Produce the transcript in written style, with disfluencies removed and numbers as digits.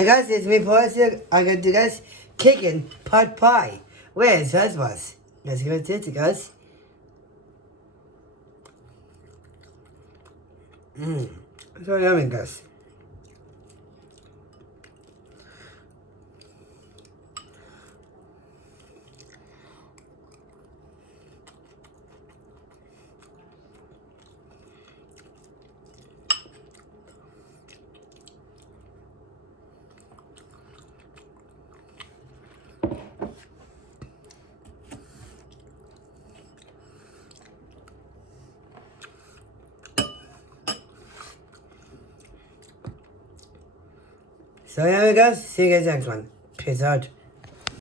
Hey guys, it's me, Paul. I'm gonna do guys chicken pot pie. Where's husband? Let's go to it, guys. So yummy, guys. So yummy, guys. See you guys next one. Peace out.